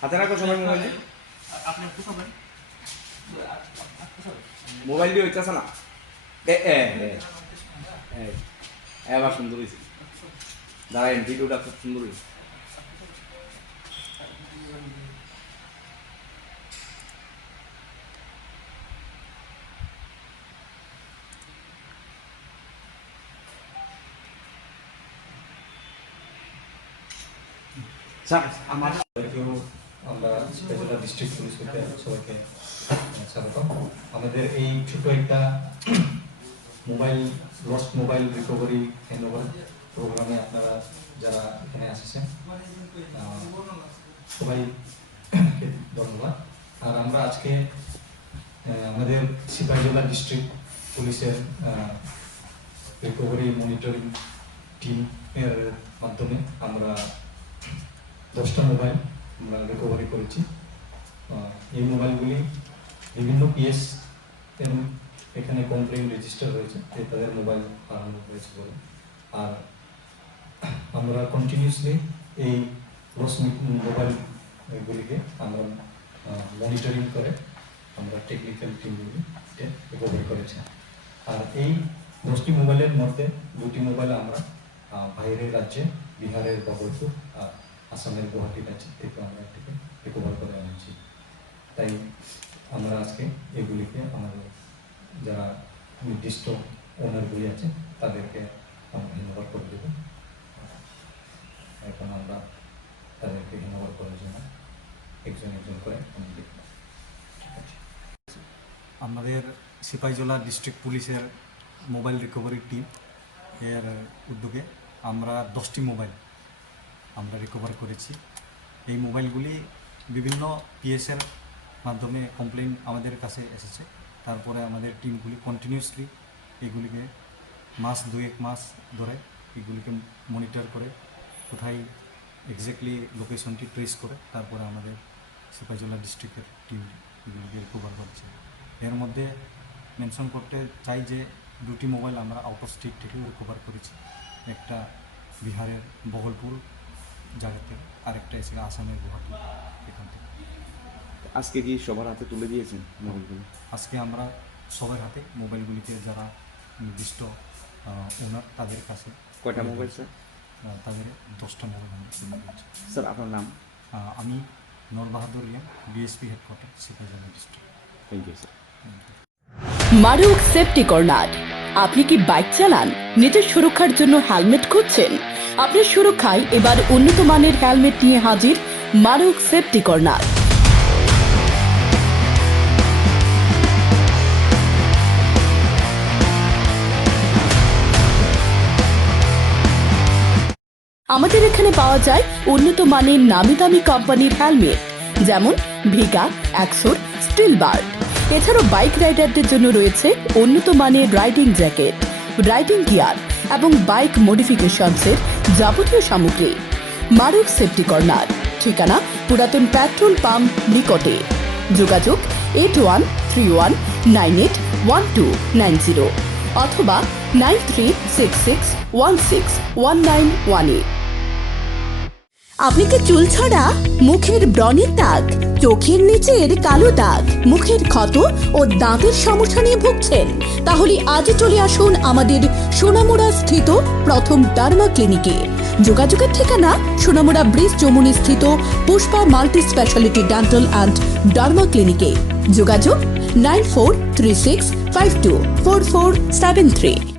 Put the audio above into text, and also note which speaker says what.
Speaker 1: হাতে রাখো সময় মোবাইল মোবাইল দিয়ে হইতেছে না। এ এ এবার সুন্দর হয়েছে দাঁড়াই ভিডিওটা খুব সুন্দর হয়েছে আমার
Speaker 2: আমরা জেলা ডিস্ট্রিক্ট পুলিশ সবাইকে আমাদের এই ছোট একটা mobile lost mobile recovery handover প্রোগ্রামে আপনারা যারা এখানে আসেছেন আহ, সবাইকে ধন্যবাদ। আর আমরা আজকে আমাদের সিপাহীজলা ডিস্ট্রিক্ট পুলিশের রিকভারি মনিটরিং টিম এর মাধ্যমে আমরা দশটা মোবাইল আমরা রিকভারি করেছি। এই মোবাইলগুলি বিভিন্ন পিএস এর এখানে কমপ্লেন রেজিস্টার হয়েছে, যে তাদের মোবাইল হারানো হয়েছে বলে। আর আমরা কন্টিনিউসলি এই লস মোবাইলগুলিকে আমরা মনিটরিং করে আমরা টেকনিক্যাল টিমগুলিকে রিকভারি করেছি। আর এই দশটি মোবাইলের মধ্যে দুটি মোবাইল আমরা বাইরের রাজ্যে বিহারের বগলপুর আর আসামের গুয়াহাটি রাজ্য থেকে আমরা এটাকে রিকভার করে এনেছি। তাই আমরা আজকে এগুলিকে আমাদের যারা নির্দিষ্ট ওনারগুলি আছে তাদেরকে আমরা হ্যান্ডওভার করে দেবো। এখন আমরা তাদেরকে হ্যান্ডওভার করার জন্য একজন একজন করে
Speaker 3: আমাদের সিপাহীজলা ডিস্ট্রিক্ট পুলিশের মোবাইল রিকভারি টিম এর উদ্যোগে আমরা দশটি মোবাইল আমরা রিকভার করেছি। এই মোবাইলগুলি বিভিন্ন পিএসের মাধ্যমে কমপ্লেন আমাদের কাছে এসেছে। তারপরে আমাদের টিমগুলি কন্টিনিউসলি এগুলিকে মাস দুয়েক মাস ধরে এগুলিকে মনিটর করে, কোথায় এক্স্যাক্টলি লোকেশনটি ট্রেস করে, তারপরে আমাদের সিপাহীজলা ডিস্ট্রিক্টের টিম এগুলিকে রিকভার করছে। এর মধ্যে মেনশন করতে চাই যে, দুটি মোবাইল আমরা আউট অফ স্টেট থেকে রিকভার করেছি। একটা বিহারের বগলপুর জায়গা থেকে আরেকটা এসে আসামের গুয়াহাটি এখান থেকে।
Speaker 1: আজকে কি সবার হাতে তুলে দিয়েছেন মোবাইলগুলো?
Speaker 3: আজকে আমরা সবার হাতে মোবাইলগুলিতে যারা নির্দিষ্ট ওনার তাদের কাছে
Speaker 1: কয়টা মোবাইল স্যার?
Speaker 3: তাদের দশটা মোবাইল আমরা তুলে দিয়েছি।
Speaker 1: স্যার আপনার নাম?
Speaker 3: আমি Nar Bahadur Riyan BSP headquarter Sepahijala district
Speaker 1: thank you sir
Speaker 4: Maruk safety corner আপনি কি বাইক চালান? নিজের সুরক্ষার জন্য হেলমেট খুঁজছেন? আপনার সুরক্ষায় এবার উন্নত মানের হেলমেট নিয়ে হাজির মারুক সেফটি কর্নার। আমাদের এখানে পাওয়া যায় উন্নত মানের নামি দামি কোম্পানির হেলমেট, যেমন ভিগা, অ্যাক্সোর স্টিল বার্ড এছাড়াও বাইক রাইডারদের জন্য রয়েছে উন্নত মানের রাইডিং জ্যাকেট, রাইডিং গিয়ার এবং বাইক মডিফিকেশনসের যাবতীয় সামগ্রী। মারুক সেফটি কর্নার, ঠিকানা পুরাতন পেট্রোল পাম্প নিকটে। যোগাযোগ eight one three one nine eight one two nine zero অথবা nine three six six one six one nine one eight আপনি কি চুল ছড়া, মুখের ব্রণের দাগ, চোখের নিচের কালো দাগ, মুখের ক্ষত ও দাঁতের সমস্যা নিয়ে ভুগছেন। তাহলে আজ চলে আসুন আমাদের সোনামুড়া স্থিত প্রথম ডার্মা ক্লিনিকে। যোগাযোগের ঠিকানা সোনামুড়া ব্রিজ চমুনি স্থিত Pushpa multi speciality dental and derma ক্লিনিকে। যোগাযোগ nine four three six five two four four seven three.